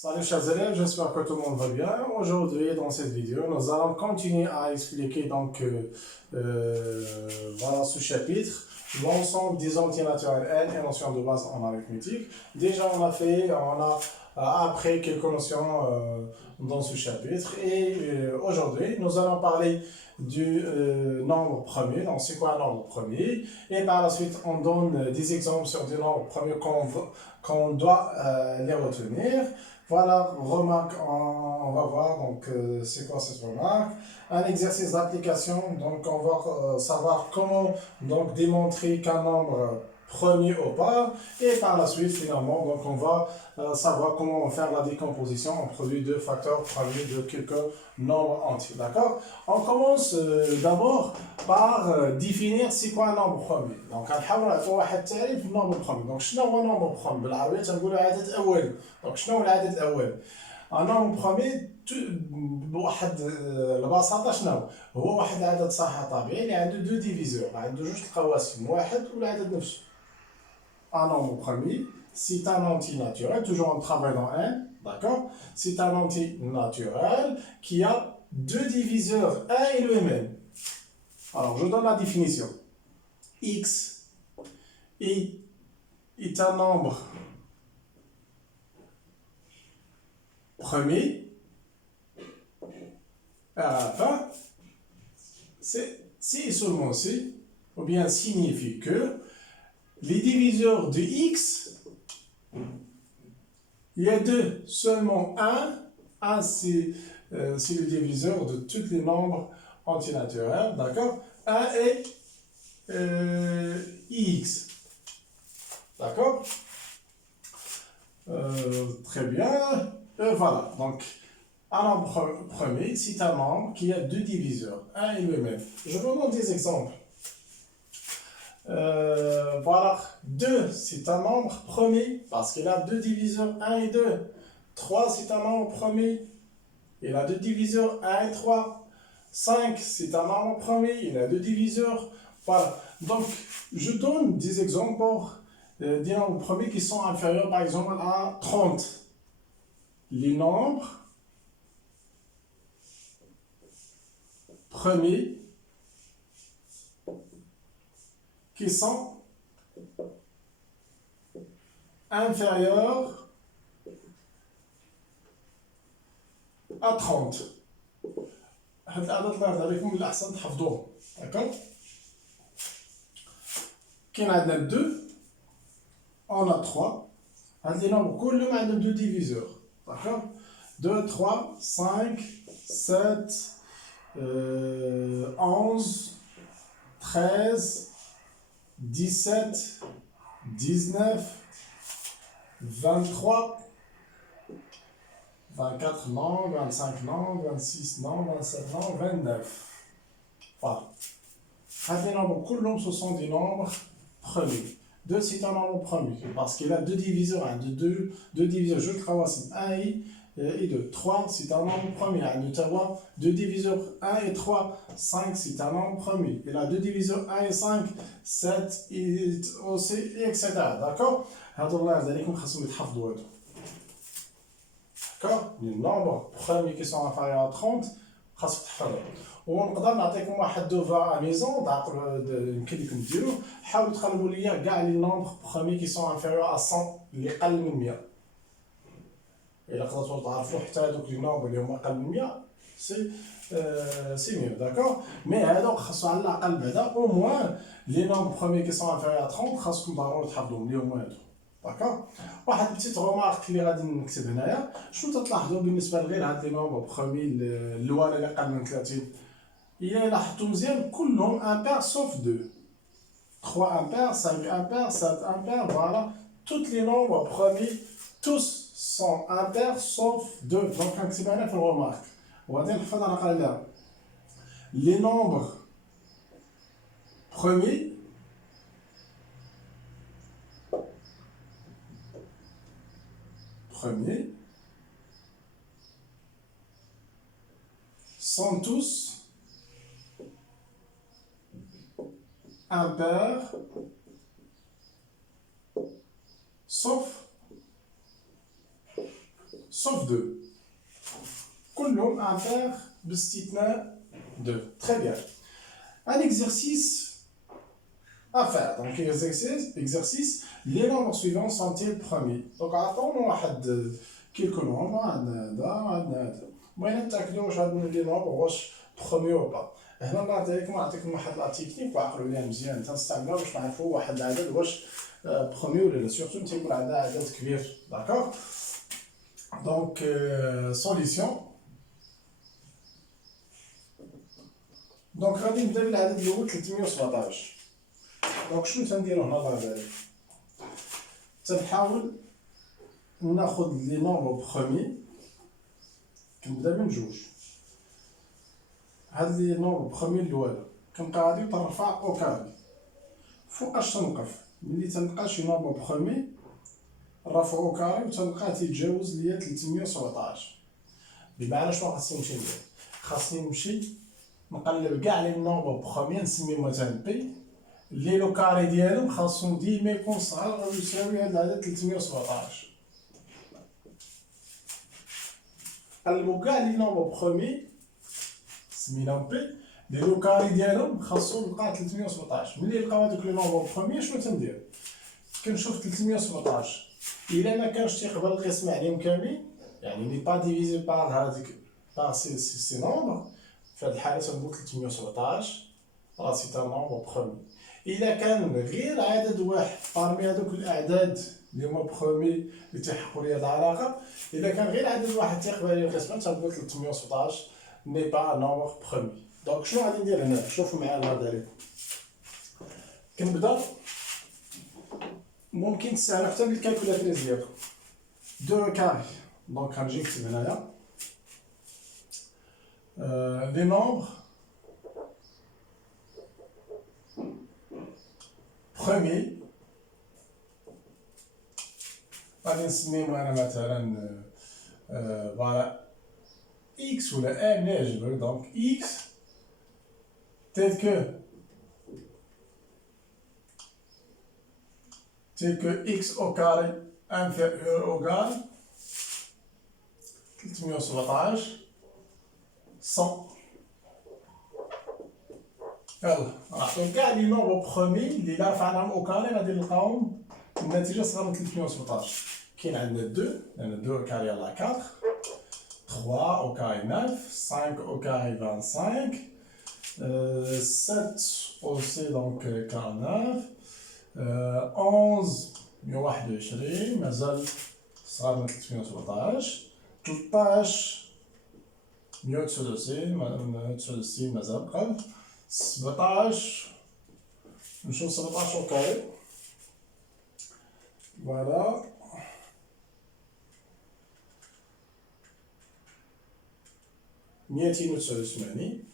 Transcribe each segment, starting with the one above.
Salut chers élèves, j'espère que tout le monde va bien. Aujourd'hui, dans cette vidéo, nous allons continuer à expliquer voilà, ce chapitre, l'ensemble des entiers naturels N et notions de base en arithmétique. Déjà, on a appris quelques notions dans ce chapitre et aujourd'hui, nous allons parler du nombre premier. Donc, c'est quoi un nombre premier? Et par la suite, on donne des exemples sur des nombres premiers qu'on doit les retenir. Voilà, remarque, on va voir, donc c'est quoi cette remarque. Un exercice d'application, donc on va savoir comment donc démontrer qu'un nombre premier ou pas. Et par la suite, finalement, donc on va savoir comment faire la décomposition en produit de facteurs premiers de quelques nombres entiers. D'accord? On commence d'abord par définir c'est quoi un nombre premier. Donc غنحاول نعطيو واحد التعريف للنومبر premier. Donc شنو هو النومبر premier؟ بالعربية تنقولوا عدد أولي. Donc شنو هو العدد الأولي؟ ان نومبر بروميي بواحد البساطه شنو هو واحد العدد صحيح طبيعي اللي عنده دو ديفيزور، عنده جوج القواسم، واحد والعدد نفسه. Un nombre premier, c'est un entier naturel, toujours on travaille dans un, d'accord? C'est un entier naturel qui a deux diviseurs, un et lui-même. Alors, je donne la définition. X est un nombre premier, à la fin, c'est seulement si, ou bien signifie que les diviseurs de x, il y a deux, seulement un c'est le diviseur de tous les nombres antinaturels, d'accord? 1 est ix, d'accord? Très bien, voilà, donc un nombre premier, c'est un nombre qui a deux diviseurs, un et lui-même. Je vous donne des exemples. Voilà, 2 c'est un nombre premier parce qu'il a deux diviseurs 1 et 2. 3 c'est un nombre premier, il a deux diviseurs 1 et 3. 5 c'est un nombre premier, il a deux diviseurs. Voilà, donc je donne des exemples des nombres premiers qui sont inférieurs par exemple à 30. Les nombres premiers qui sont inférieurs à 30. هاد الأعداد اللي عرضت عليكم من الأحسن تحفظوهم، d'accord؟ كاين عندنا 2 on a 3. هاد لي نومبر كلهم عندهم دو ديفيزور، d'accord؟ 2 3 5 7 11 13 17 19 23 24 non, 25 non, 26 non, 27 non, 29. Voilà. Les nombres كلهم ce sont des nombres premiers. 2 c'est un nombre premier parce qu'il a deux diviseurs, deux diviseurs, je crois c'est 1 et 2. 3 c'est un nombre premier, deux diviseurs 1 et 3. 5 c'est un nombre premier, il a deux diviseurs 1 et 5. 7 et aussi, etc. D'accord? هادو الله يرضي عليكم خاصهم يتحفظوا هادو. D'accord? Les nombres premiers qui sont inférieurs à 30 خاصك تحفظهم. ونقدر نعطيكم واحد دوفا ميزون يمكن لكم ديروه، حاولوا تقلبوا ليا كاع لي نومبر بروميي كي سون انفيريور ا 100 اللي قل من 100. الا قدرتوا تعرفوا حتى هذوك لي نومبر اللي هما اقل من 100 سي ميو، داكور؟ مي هذوك خاصو على الاقل بعدا او موان لي نومبر بروميي كي سون انفيريور ا 30 خاصكم ضروري تحفظوهم اللي هما هادو، داكور؟ واحد بتيت رومارك اللي غادي نكتب هنايا، شنو تلاحظوا بالنسبه لغير هاد لي نومبر بروميي الاولى اللي اقل من 30؟ إلا لاحظتوا مزيان كلهم امبير سوف 2. 3 impairs, 5 impairs, 7 impairs, voilà. Toutes les nombres premiers, tous sont impairs sauf 2. Donc, c'est bien fait remarque. On va dire que les nombres premiers sont tous impairs sauf sauf 2. كلهم impair باستثناء 2. Très bien. Un exercice à faire. Donc, exercice, les nombres suivants sont-ils premiers? Donc, attendons quelques nombres. المهم نتاكدوا واش هاد لي نومبر واش بروميي ou pas. هنا نعطيكم واحد لا تكنيك وعقلوا ليها مزيان تنستعملوها باش نعرفوا واحد العدد واش بروميي ولا لا. سورتو ملي يكون عندنا عدد كبير. داكوغ. دونك سوليسيون. دونك غادي نبدا بالعدد الاول 317. دونك شنو تنديرو هنا الله يبارك؟ تنحاول ناخذ لي نومبر بروميي. كنبدا من جوج. هاد لي نومبر بروميي الاولى كنبقى غادي وتنرفع او كاري. فوقاش تنوقف؟ ملي تنلقى شي نومبر بروميي نرفع او كاري وتنلقاه تيتجاوز ليا 317. بمعنى شنو خاصني نمشي ندير؟ خاصني نمشي نقلب كاع لي نومبر بروميي نسميهم مثلا بي اللي لو كاري ديالهم خاصو ديما يكون صغير او يساوي هاد العدد 317. قلبو كاع لي نومبر بروميي سميناهم بي لي لو كاري ديالهم خاصو نلقاه 317. ملي نلقاو هادوك لي نومبر بروميي شنو تندير؟ كنشوف 317 الا ما كانش تيقبل القسمه عليهم كاملين يعني ني با ديفيزي بار هذيك بار سي نومبر. في هاد الحاله تنقول 317 راه سي ان نومبر بروميي. الا كان غير عدد واحد بارمي هذوك الاعداد اللي هما بروميي اللي تيحققوا لي هاد العلاقه، الا كان غير عدد واحد تيقبل عليه القسمه تنقول 317 ني با نومبر بروميي. دونك شنو غادي ندير هنا؟ شوفوا معايا الله يرضي عليكم. كنبدا ممكن تستعملوا حتى بالكالكولاتريس ديالكم. 2 كاري. دونك غنجي نكتب هنايا لي نومبر بروميي غادي نسميهم انا مثلا فوالا اكس ولا ان اللي يعجبك. دونك اكس tel que x au carré inférieur ou égal 317 100. يلا نعطيو كاع لي نومبر بروميي اللي الا رفعناهم او كاري غادي نلقاوهم النتيجه صغر من 317. كاين عندنا 2 لان 2 كاري على 4 3 au carré 9 5 au carré 25 7 aussi donc 49 11 121 مازال صغار من 317 13 169 مازال بقى 17 نشوف 17 اوكي فوالا 289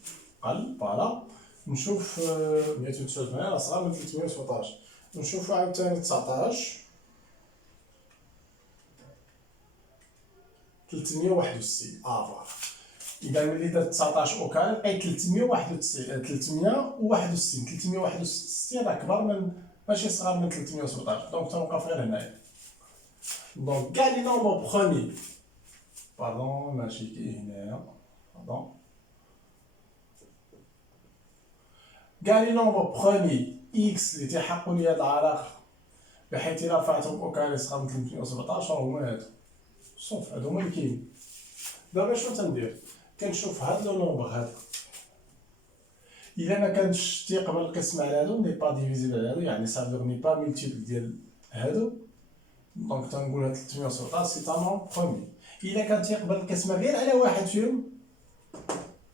قل فوالا نشوف 289 راه صغار من 317. نشوفو عاوتاني 19 361 فوالا. إذا ملي درت 19 أو كاري لقيت 361 راه كبر من ماشي صغار من 317. دونك تنوقف غير هنايا. دونك كاع لي نومبر بروميي باردون ماشي كي هنايا باردون كاع لي نومبر بروميي اكس اللي تيحققوا لي هاد العلاقه بحيث الا رفعتهم او كاري صغار من 317 هما هادو صوف هادو هما اللي كاينين. دابا شنو تندير؟ كنشوف هاد لو نومبر هذا الا ما كانش تيقبل القسمه على هادو ني با ديفيزيبل على هادو يعني صافي ني با مولتيبل ديال هادو. دونك تنقولها 317 سي ان نومبر بروميي. الا كان تيقبل القسمه غير على واحد فيهم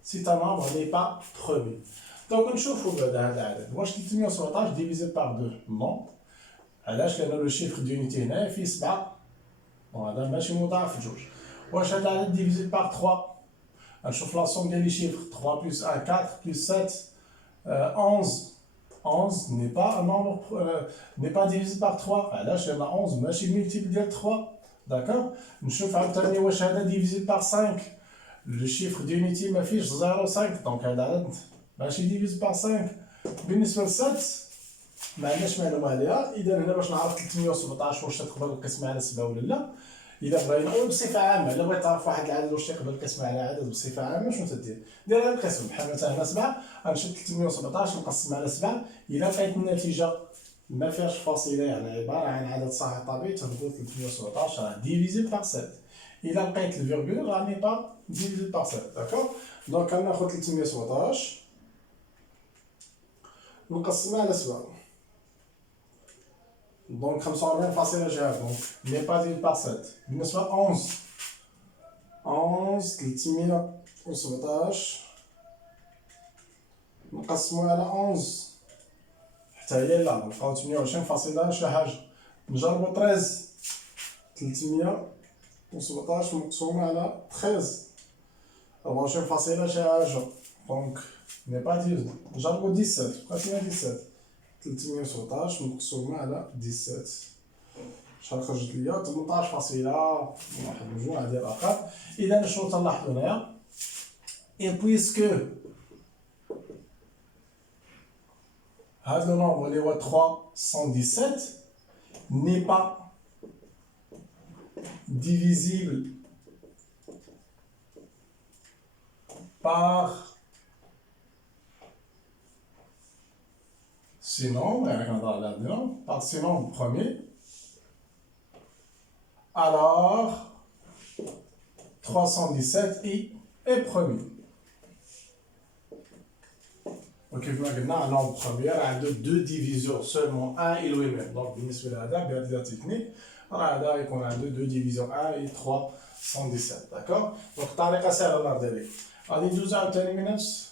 سي ان نومبر ني با بروميي. دونك نشوفوا بعدا هذا العدد واش 317 ديفيزي بار 2 نو. علاش؟ لان لو شيفر دونيتي هنايا فيه 7 وهذا ماشي مضاعف في جوج. واش هذا العدد ديفيزي بار 3 نشوف لا سوم ديال لي شيفر 3 بلس 1 4 بلس 7 11 n'est pas un nombre n'est pas divisé par 3. علاش؟ لان 11 ماشي مولتيبل ديال 3 داكوغ. نشوف عاوتاني واش هذا ديفيزي بار 5 لو شيفر دونيتي ما فيهش 0.5 دونك هذا العدد ماشي ديفيز بار 5. بالنسبه ل 7 ما عندناش معلومه عليها. اذا هنا باش نعرف 317 واش تقبل القسمه على 7 ولا لا الا بغينا نقول بصفه عامه، الا بغيت تعرف واحد العدد واش تيقبل القسمه على عدد بصفه عامه شنو تدير؟ دير هذا القسم. بحال مثلا هنا 7 غنشد 317 نقسم على 7، الا لقيت النتيجه ما فيهاش فاصله يعني عباره عن عدد صحيح طبيعي تنقول 317 راه ديفيزي بار 7. الا لقيت الفيرغول راني با ديفيزي بار 7. داكوغ. دونك غناخذ 317 نقسمها على 7. دونك 45 جهه دونك ني با ديفيزي بار 7. بالنسبه ل 11 317 نقسموها على 11 حتى هي لا نلقاو 28 فاصلة شي حاجه. نجربو 13 317 مقسومه على 13 24 فاصلة شي حاجه. دونك ني با ديفيزي. نجربو 17 بقات لنا 17 317 مقسومه على 17 شحال خرجت ليا 18 فاصلة واحد مجموعه ديال الارقام. اذا شنو تنلاحظوا هنايا اي بويسكو هذا لو نومبر اللي هو 317 ني با divisible par ces nombres, et on va regarder là, par ces nombres premiers, alors 317 est premier. Donc, كما قلنا un nombre premier a deux diviseurs seulement 1 et lui-même. Donc, بالنسبة لهذا بهذه la technique, هذا يكون عنده 2 diviseurs 1 et 317. D'accord? Donc, طريقة سهلة الله يرضي عليك. غادي ندوزو عاوتاني من نفس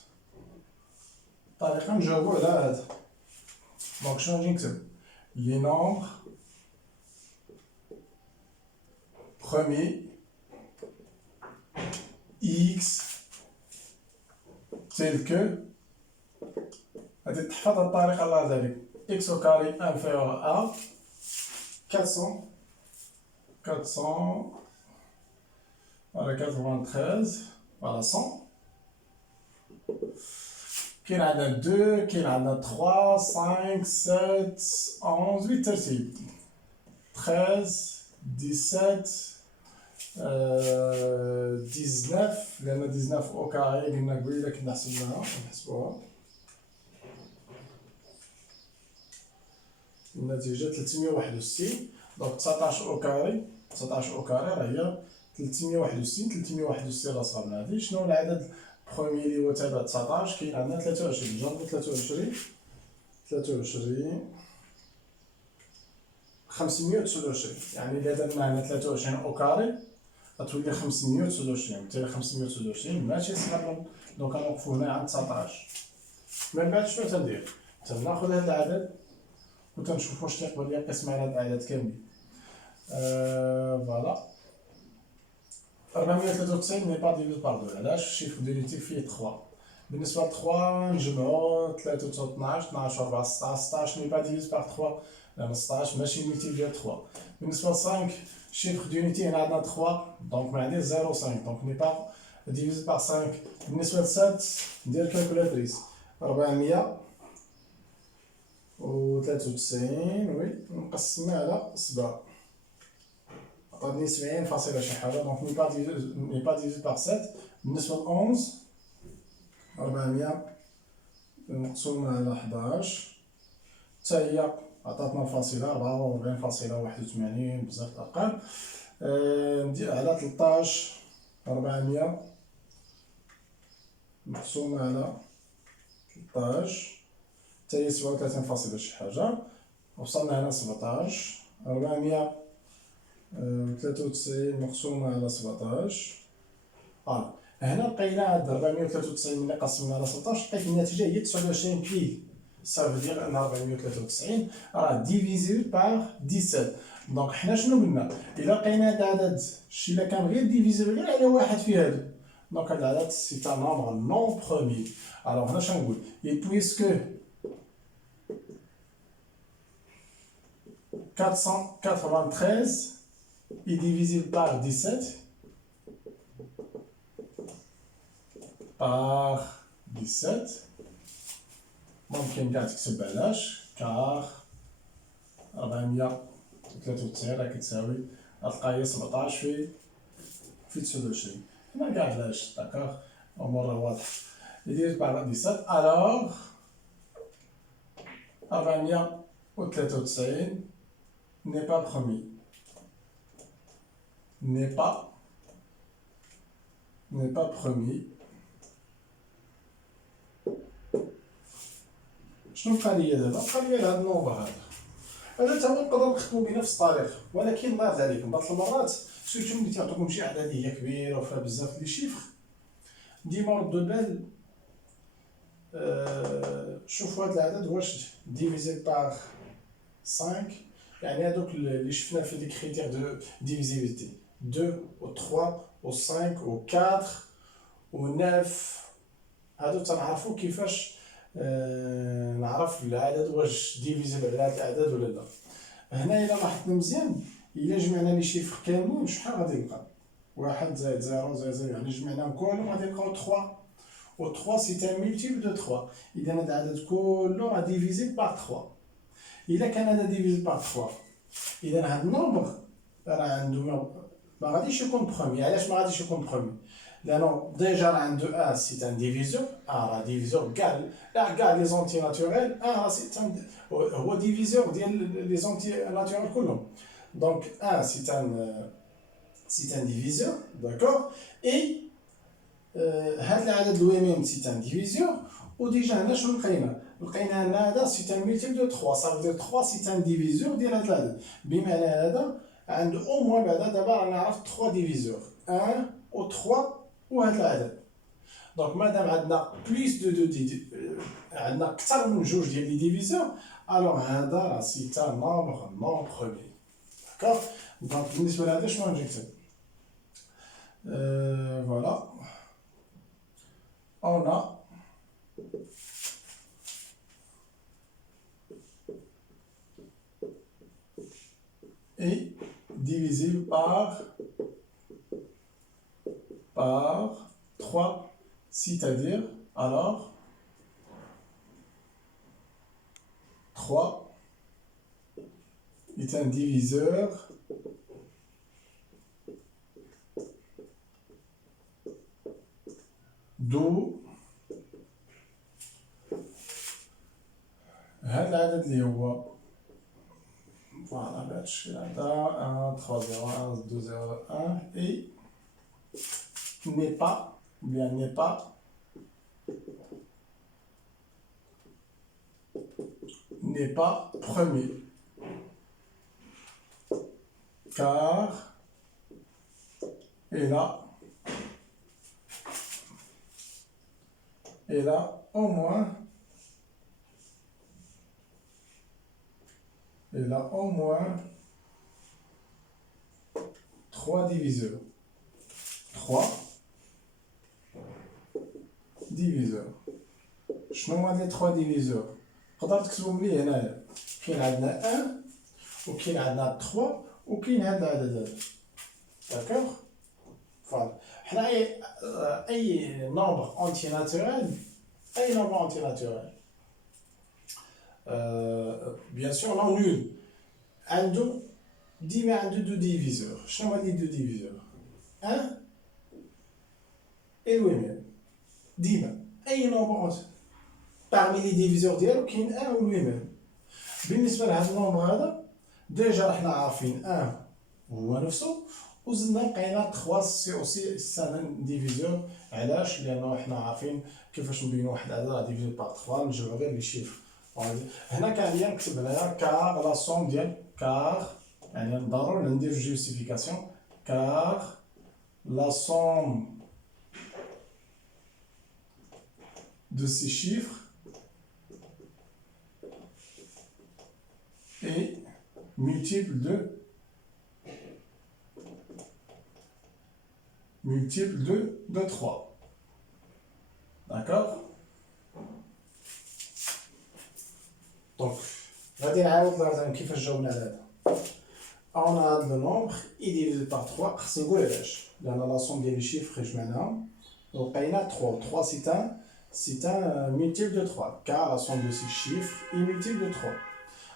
الطريقة نجاوبو على هذا. دونك شنو نجي نكتب؟ Les nombres premiers x tels que غادي تحفظ هاد الطريقة الله يرضي عليك. x au carré inférieur à 400 voilà 93 voilà 100. كاين عندنا 2 كاين عندنا 3 5 7 11 8 ترتيب 13 17 19 لان 19 او كاري قلنا قبيله كنا حسبناها نحسبوها النتيجه 361. دونك 19 او كاري 19 او كاري راه هي 361 361 راه صغار من هادي. شنو العدد بروميي اللي هو تابع 19 كاين عندنا 23. نجربو 23 529 يعني الا درنا هنا 23 او كاري غتولي 529 بالتالي 529 ماشي صغر. دونك غنوقفو هنا عند 19. من بعد شنو تندير؟ تناخذ هذا العدد وتنشوف واش تيقبل يقسم على هاد العدد كاملين. فوالا 493 ني با ديفيز بار 2. علاش؟ الشيفر دونيتي فيه 3. بالنسبه ل 3 نجمعو 3 و 12 12 و 4 16 16 ني با ديفيز بار 3 لان 16 ماشي يونيتي ديال 3. بالنسبه ل 5 الشيفر دونيتي هنا عندنا 3 دونك ما عندي 0 5 دونك ني با ديفيز بار 5. بالنسبه ل 7 ندير كالكولاتريس 493 وي نقسمها على 7 عطاتني 70 فاصلة شي حاجه. دونك ني با ديفيز بار 7. بالنسبه ل 11 400 مقسوم على 11 حتى هي عطاتنا الفاصله 44.81 بزاف د الارقام. ندير على 13 400 مقسوم على 13 حتى هي 37 فاصلة شي حاجه. وصلنا هنا 17 493 مقسومه على 17. هنا لقينا هاد 493 ملي قسمنا على 16 لقيت النتيجه هي 29 بيل. صافي ديال ان 493 راه ديفيزي بار 17. دونك حنا شنو قلنا؟ الا لقينا هاد العدد شي الا كان غير ديفيزي غير على واحد في هادو دونك هاد العدد سي ان نومبر نون بروميي. الوغ هنا شنو نقول؟ اي بويسكو 493 est divisible par 17 ممكن كاع تكتب علاش كار 493 راه كتساوي غتلقى هي 17 في 29 هنا كاع علاش داكوغ الامور راه واضحه ندير بعد 17 الوغ 493 n'est pas premier n'est pas premier شنو بقى ليا دابا؟ بقى ليا هاد النومبر هذا تا هو نقدر نخدمو بنفس الطريقه ولكن الله يرضي عليكم بعض المرات سيرتو ملي تيعطوكم شي اعداديه كبيره وفيها بزاف لي شيفر ديما ردوا البال شوفوا هاد العدد واش ديفيزي باغ 5 يعني هادوك اللي شفنا في لي كريتير دو ديفيزيبيليتي 2 و 3 و 5 و 4 و 9 هادو تنعرفو كيفاش نعرف العدد واش ديفيزيبل على هاد الأعداد ولا لا. هنا إلا لاحظنا مزيان إلا جمعنا لي شيفر كاملين شحال غادي يبقى؟ 1 زائد 0 زائد 0 يعني جمعناهم كلهم غادي يبقاو 3 و 3 سي ان مولتيبل دو 3 إذا هاد العدد كله راه ديفيزي باغ 3 إلا كان هذا ديفيزي باغ 3 إذا هاد النومبر راه عنده ما غاديش يكون بخومي. علاش ما غاديش يكون بخومي؟ لأنه ديجا راه عنده 1 سي ان ديفيزور راه ديفيزور كاع لي زونتي ناتوريل 1 راه سي ان هو ديفيزور ديال لي زونتي ناتوريل كلهم دونك 1 سي ان ديفيزور داكوغ اي هاد العدد الويمين سي ان ديفيزور وديجا هنا شنو لقينا ان هذا سي ان مولتيبل دو 3 صافي دير 3 سي ان ديفيزور ديال هاد العدد بمعنى هذا عنده او موان بعدا دابا رانا عرفت 3 ديفيزور 1 و 3 وهاد العدد دونك مادام عندنا بليس دو عندنا اكثر من جوج ديال لي ديفيزور الوغ هذا راه سي ان نومبر نون برومي داكوغ دونك بالنسبه لهذا شنو غنجي نكتب فوالا on a est divisible par 3, c'est-à-dire, alors, 3 est un diviseur d'où هذا العدد اللي هو فوالا بهذا الشكل هذا 1 3 0 1 2 0 1 et n'est pas premier car il a au moins 3 diviseurs. 3 diviseurs. شنو هما لي 3 diviseurs؟ تقدر تكتبهم لي هنايا. كاين عندنا 1 وكاين عندنا 3 وكاين هاد العدد هذا. داكوغ؟ فوالا. حنا اي نومبر انتي ناتوريل bien sûr non nul ديما عنده دو ديفيزور. شنو هما لي دو ديفيزور؟ 1 et lui-même ديما اي نومبر parmi لي ديفيزور ديالو كاين 1 و lui-même. بالنسبه لهذا النومبر هذا ديجا راحنا عارفين 1 هو نفسه وزدنا لقينا 3 سي اوسي سان ديفيزور. علاش؟ لانه حنا عارفين كيفاش نبينو واحد العدد راه ديفيزور باغ 3 نجمعو غير لي شيفر. هنا كان ليا نكتب هنايا كار لا سوم ديال كار يعني ضروري ندير جوستيفيكاسيون كار لا سوم de ces chiffres est multiple de 3. D'accord? Donc, غادي نعاود لازم كيفاش جاوبنا على هذا. On a هذا النومبر est divisé par 3 خصني نقول علاش لأن لا سوم ديال لي شيفر جمعناهم لقينا 3. 3 c'est un multiple de 3 car la somme de ces chiffres est multiple de 3.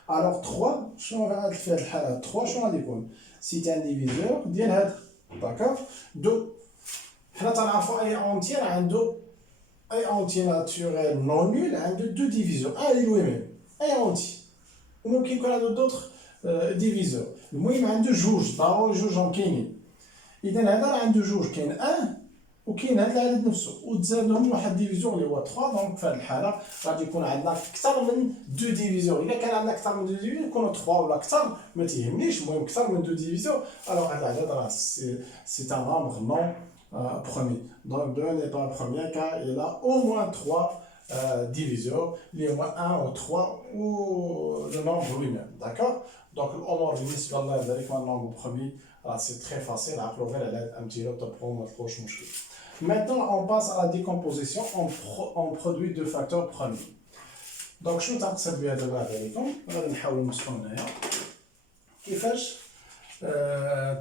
Alors 3, شنو غادي في هذه الحالة 3 شنو غادي يكون؟ سي ان ديفيزور ديال هذا. داكوغ؟ 2. حنا تنعرفوا اي اونتيير عنده اي اونتي ناتوريل نون نول عنده 2 ديفيزور اي لو ميم اي اونتي وممكن يكون عنده دوطخ ديفيزور. المهم عنده جوج ضروري جوج راهم كاينين. اذا هذا راه عنده جوج كاين 1 وكاين هذا العدد نفسه وتزاد لهم واحد ديفيزور اللي هو 3. دونك في هذه الحاله غادي يكون عندنا اكثر من 2 ديفيزور. اذا كان عندنا اكثر من 2 ديفيزور يكونوا 3 ولا اكثر ما تيهمنيش. المهم اكثر من 2 ديفيزور الوغ هذا العدد راه سي ان نومبر نون premier. Donc 2 n'est pas premier car il a au moins 3 diviseurs, il y a au moins 1 ou 3 ou le nombre lui-même. D'accord? Donc l'omor بالنسبة لذلك le nombre premier, c'est très facile à prouver un petit peu pour Maintenant on passe à la décomposition en produits de facteurs premiers. Donc شنو تنقصد بها دابا عليكم؟ غادي نحاولوا نوصلوا هنايا كيفاش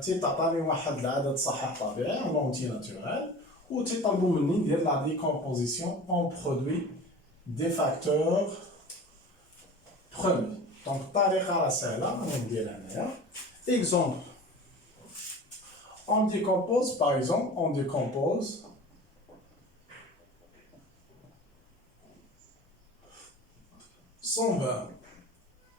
تيعطاني واحد العدد صحيح طبيعي ان اونتي ناتوريل وتيطلبوا مني ندير لا ديكومبوزيسيون اون برودوي دي فاكتور برومي. دونك الطريقه راه سهله غادي نديرها هنايا. اكزومبل on décompose par exemple on décompose 120.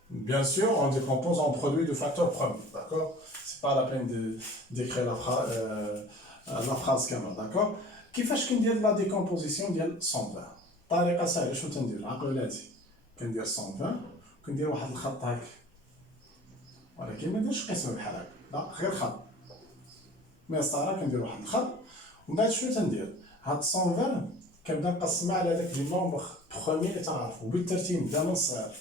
Bien sûr, on décompose en produits de facteurs premiers, d'accord? C'est pas la peine d'écrire la phrase كامله, d'accord? كيفاش كندير لا ديكومبوزيسيون ديال 120؟ طريقه سهله. شنو تندير؟ عقلاتي كندير 120 كندير واحد الخط هكا ولكن ما نديرش قسمه بحال هكا، لا غير خط مسطره. كندير واحد الخط ومن بعد شنو تندير؟ هاد 120 كنبدا نقسمها على داك لي نومبر بروميي اللي تنعرفو بالترتيب. نبدا من الصغر.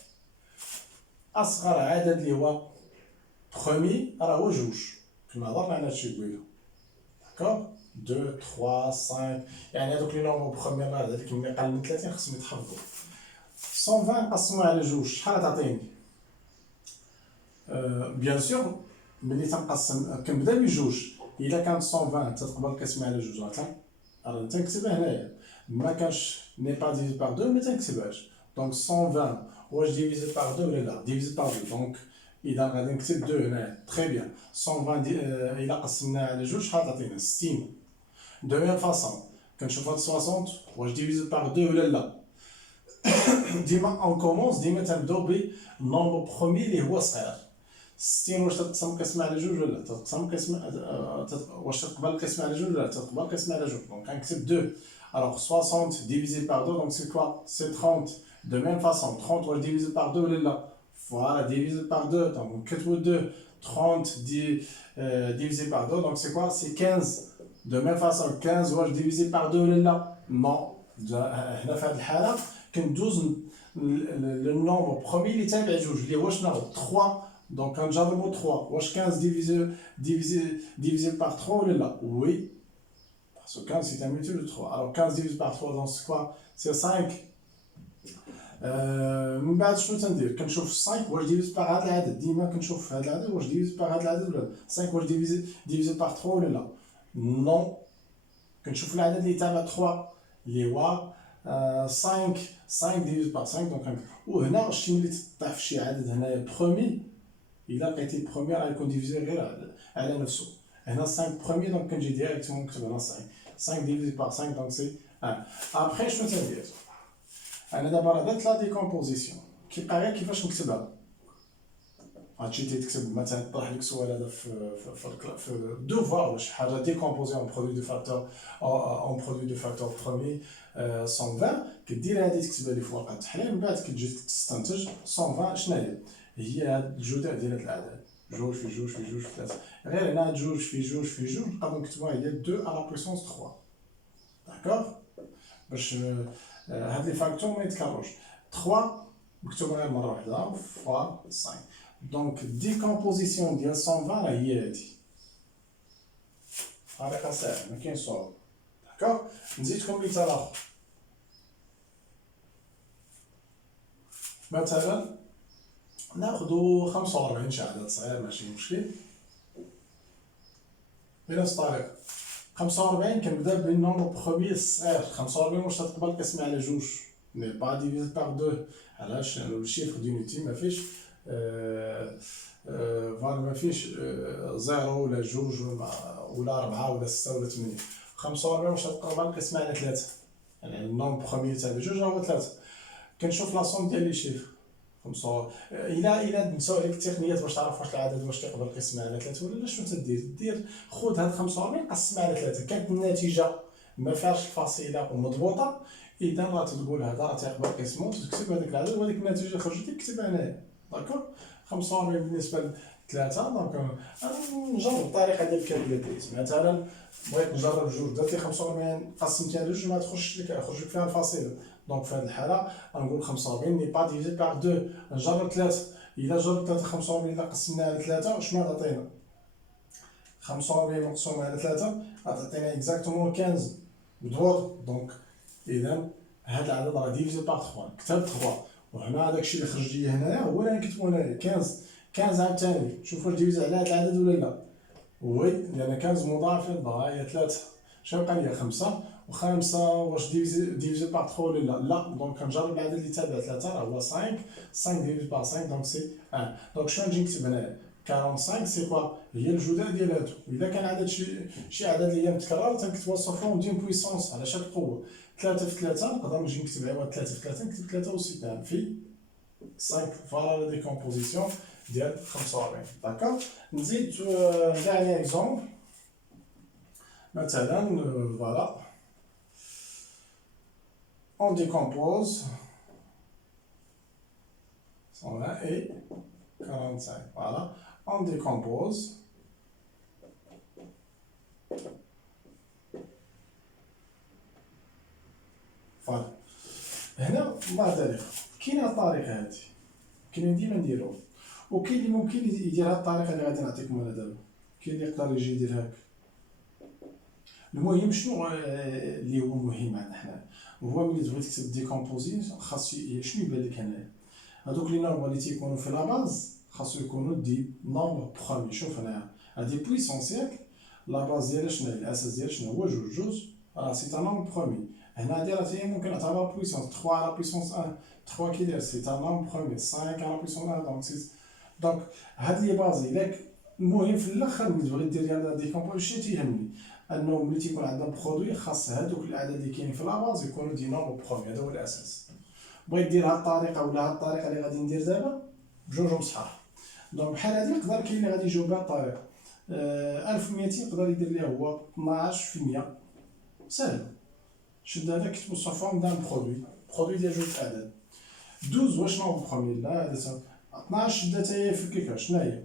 اصغر عدد اللي هو بروميي راه هو جوج. كما هضرنا على هادشي قبيله، داكوغ؟ 2 3 5 يعني هادوك لي نومبر بروميي راه هذيك ملي قل من 30 خصهم يتحفظوا. 120 نقسموها على جوج شحال تعطيني؟ بيان سور ملي تنقسم كنبدا بجوج. الا كانت 120 تتقبل القسمه على جوج راه تنكتبها هنايا. ما كانش ني با ديفيزي بار 2 ما تنكتبهاش. دونك 120 واش ديفيزي بار 2 ولا لا؟ ديفيزي بار 2. دونك اذا غادي نكتب 2 هنايا. تري بيان. 120 الا قسمناها على جوج شحال تعطينا؟ 60. دو ميم فاصون كنشوف هاد 60 واش ديفيزي بار 2 ولا لا. ديما اون كومونس ديما تنبداو بالنومبر بروميي اللي هو صغير. 60 واش تتقسم قسمه على جوج ولا تتقسم قسمه واش تقبل القسمه على جوج ولا تتقبل القسمه على جوج. دونك غنكتب 2. Alors 60 divisé par 2, donc c'est quoi? C'est 30. De même façon, 30 واش divisé par 2 ولا لا؟ Voilà, divisé par 2, donc نكتبو 2. 30 divisé par 2, donc c'est quoi? C'est 15. De même façon, 15 واش divisé par 2 ولا لا؟ Non. هنا في هذه الحالة كندوز للنومبر بروميي اللي تابع جوج اللي هو شنو؟ 3. Donc كنجربو 3 واش 15 divisé par 3 ولا لا؟ Oui. Parce que 15 c'est un multiple de 3. Alors 15 divisé par 3, donc c'est quoi? C'est 5. من بعد شنو تندير؟ كنشوف 5 واش ديفيزي بار هذا العدد. ديما كنشوف هذا العدد واش ديفيزي بار هذا العدد ولا لا. 5 واش ديفيزي بار 3 ولا لا؟ نو. كنشوف العدد اللي تابع 3 اللي هو 5 ديفيزي بار 5. دونك وهنا شتي ملي تطيح في شي عدد هنايا برومي الا لقيتي برومي راه يكون ديفيزي غير على نفسه. هنا 5 بروميي دونك كنجي ديريكتومون نكتب هنا 5 ديفيزي بار 5 دونك سي 1. ابخي شنو تندير؟ انا دابا راه درت لا ديكومبوزيسيون كيبقى غير كيفاش نكتبها. هادشي تكتب مثلا طرح لك سؤال هذا في الدوفوار ولا شي حاجه ديكومبوزي اون برودوي دو فاكتور بروميي 120 كدير هادي تكتبها لي في ورقه التحليل. من بعد كتجي تستنتج 120 شناهي هي هاد الجداء ديال هاد الاعداد. جوج في جوج في جوج في 3. غير هنا جوج في جوج في جوج نقدروا نكتبوها هي 2 على بويسونس 3. داكوغ؟ باش هاد لي فاكتور ما يتكرروش. 3 مكتوبه غير مره واحده فوا 5. دونك ديكومبوزيسيون ديال 120 راه هي هادي. طريقه ساهله ما كاين صعوبه. داكوغ؟ نزيدكم مثال اخر. مثلا ناخدو 45 شي عدد صغير ماشي مشكل. بنفس الطريقه 45 كنبدا بالنومبر بروميي الصغير. 45 واش تتقبل القسمه على جوج؟ ني با ديفيزي بار 2. علاش؟ الشيفر دونيتي ما فيش فوالا ما فيش زيرو ولا جوج ولا 4 ولا 6 ولا 8. 45 واش تقرب نقسم على 3، يعني النومبر بروميي تاع بجوج هو 3. كنشوف لا سوم ديال لي شيفر. خمسة إلا نساو عليك التقنيات باش تعرف واش العدد واش تقدر تقسم على 3 ولا لا، شنو تدير خذ هاد 45 قسم على 3، كانت النتيجة ما فيهاش فاصلة ومضبوطة، إذا راه تقول هذا راه تيقدر قسمو، تكتب هذاك العدد وهذيك النتيجة اللي خرجت لك تكتبها هنايا. داكور. 45 بالنسبة ل 3. دونك نجرب الطريقة ديال الكالكوليتيز. مثلا بغيت نجرب جوج، درتي 45 قسمتيها على جوج ما تخرجش لك فيها الفاصلة. دونك في هذه الحالة غنقول 45 ني با ديفيزي بار 2. نجرب 3. إلا جربت 45 إلا قسمناها على 3 شنو غتعطينا؟ 45 مقسوم على 3 غتعطينا اكزاكتومون 15 مضبوط. دونك إذا هاد العدد راه ديفيزي بار 3، كتبت 3. وهنا داكشي اللي خرج لي هنايا هو اللي غنكتبو هنايا 15. 15 عاوتاني شوف واش ديفيزي على هاد العدد ولا لا. وي لأن 15 مضاعف هي 3. شنو بقى ليا 5. و5 واش ديفيزي بار 3 ولا لا؟ لا. دونك كنجرب العدد اللي تابع 3 راه هو 5. 5 ديفيزي بار 5 دونك سي 1. دونك شنو نجي نكتب هنايا؟ 45 سي كوا؟ هي الجداء ديال هادو. إلا كان عدد شي عدد اللي هي متكرر تنكتبو صفر ندير بويسونس على شاد قوة. 3 في 3 نقدر نجي نكتب عوض 3 في 3 نكتب 63 في 5. فوالا لا ديكومبوزيسيون ديال 45. داكور. نزيد داني اكزومبل. مثلا فوالا on décompose 120 et 45. Voilà, on décompose فوالا. هنا بعد ذلك كاينه الطريقه هذه كاين ديما نديروها، وكاين اللي ممكن يدير هاد الطريقه اللي غادي نعطيكم انا دابا، كاين اللي يقدر يجي يدير هكا. المهم شنو اللي هو مهم عندنا حنا هو ملي تبغي تكتب ديكومبوزي خاص شنو يبان لك هنايا. هادوك لي نومبر اللي تيكونوا في لا باز خاصو يكونوا دي نومبر برومي. شوف هنايا هادي بويسونس ياك، لا باز ديالها شنو هي؟ الاساس ديالها شنو هو؟ جوج راه سي ان نومبر برومي. هنا هادي راه تي ممكن نعتبرها بويسونس 3 على بويسونس 1. 3 كيدير سي ان نومبر برومي. 5 على بويسونس 1 دونك 6. دونك هاد لي باز ياك. المهم في الاخر ملي تبغي دير هاد ديكومبوزي شي تيهمني انه ملي تيكون عندنا برودوي خاص هادوك الاعداد اللي كاينين في لاباز يكونوا دي نومبر برومي. هذا هو الاساس. بغيت دير هاد الطريقه ولا هاد الطريقه اللي غادي ندير دابا بجوج صحاح. دونك بحال هادي نقدر كاين اللي غادي يجاوب بهاد الطريقه. 1200 يقدر يدير ليه هو 12%. ساهل. شد هذا كتبو سو فورم دان برودوي ديال جوج اعداد. 12 واش نومبر برومي؟ لا هذا 12 شدتها هي في الكيكه شنو هي؟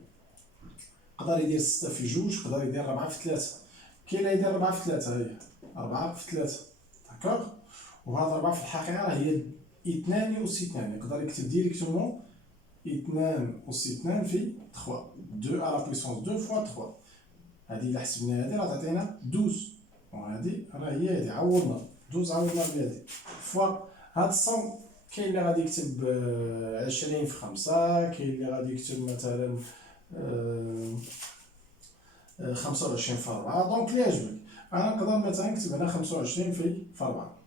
يقدر يدير 6 في جوج، يقدر يدير 4 في 3. كاين اللي يدير 4 في 3 هي 4 في 3. داكوغ. وهاد 4 في الحقيقه راه هي 2 أس 2. يقدر يكتب ديريكتومون 2 أس 2 في 3. 2 على بويسونس 2 فوا 3. هادي إلا حسبنا هادي راه تعطينا 12. وهادي راه هي هادي عوضنا 12 عوضنا بهادي فوا هاد الصوم. كاين اللي غادي يكتب 20 في 5. كاين اللي غادي يكتب مثلا 25 في 4. دونك اللي يعجبك. انا نقدر مثلا نكتب هنا 25 في 4.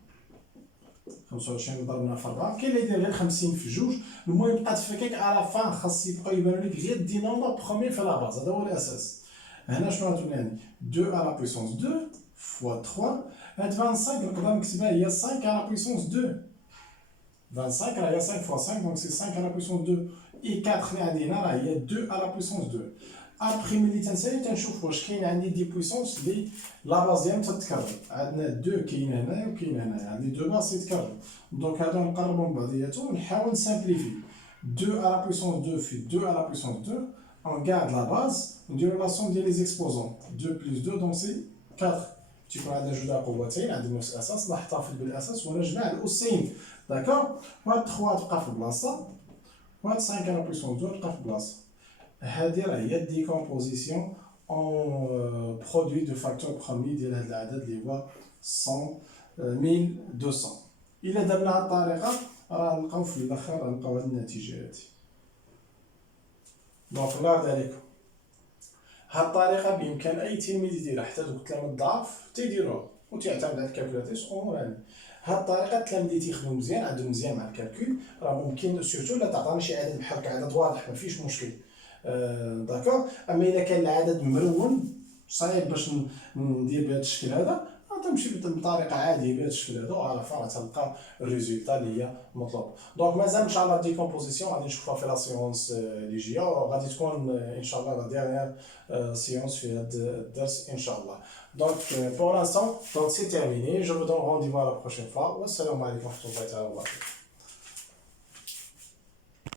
25 ضربنا في 4. كاين اللي يدير غير 50 في جوج. المهم بقات فكاك على فان خاص يبقاو يبانو لك غير دي نومبر برومي في لا باز. هذا هو الاساس. هنا شنو غتولي عندي 2 على بويسونس 2 فوا 3. هاد 25 نقدر نكتبها هي 5 على بويسونس 2. 25 راه هي 5 فوا 5 دونك سي 5 على بويسونس 2. اي 4 اللي عندي هنا راه هي 2 على بويسونس 2. ابخي ملي تنسالي تنشوف واش كاين عندي دي بويسونس اللي لا باز ديالهم تتكرر. عندنا 2 كاين هنايا وكاين هنايا، عندي 2 باز يتكرروا. دونك هادو نقربهم من بعضياتهم ونحاول نسامبليفي. 2 على بويسونس 2 في 2 على بويسونس 2 on garde la base نديرو لا سوم ديال لي زيكسبوزون 2 بلس 2 دونك سي 4. تيكون عندنا جوج قوتين عندنا نفس الاساس نحتفظ بالاساس ونجمع الاسين. داكوغ. وهاد 3 تبقى في بلاصه وهاد 5 على بويسونس 2 تبقى في بلاصه. هادي راه هي ديكومبوزيسيون اون برودوي دو فاكتور برومي ديال هاد العدد اللي هو 1200. الا درنا هاد الطريقه راه نلقاو في الاخر نلقاو هاد النتيجه هادي. دونك الله عليكم. هاد الطريقه بامكان اي تلميذ يديرها حتى دوك التلاميذ الضعاف تيديروها وتيعتمد على الكالكولاتير امور هادي. هاد الطريقه التلاميذ اللي تيخدموا مزيان عندهم مزيان مع الكالكول راه ممكن سورتو لا تعطينا شي عدد بحال عدد واضح ما فيش مشكل. داكوغ. اما اذا كان العدد مرون صعيب باش ندير بهذا الشكل هذا، تمشي بطريقه عاديه بهذا الشكل هذا وعلى فرا تلقى الريزولتا اللي هي مطلوب. دونك مازال ان شاء الله ديكومبوزيسيون غادي نشوفها في لا سيونس اللي جايه، وغادي تكون ان شاء الله لا ديرنيير سيونس في هذا الدرس ان شاء الله. دونك بور لانستون دونك سي تيرميني، جو فو دون رونديفو ا لا بروشين فوا، والسلام عليكم ورحمه الله تعالى وبركاته.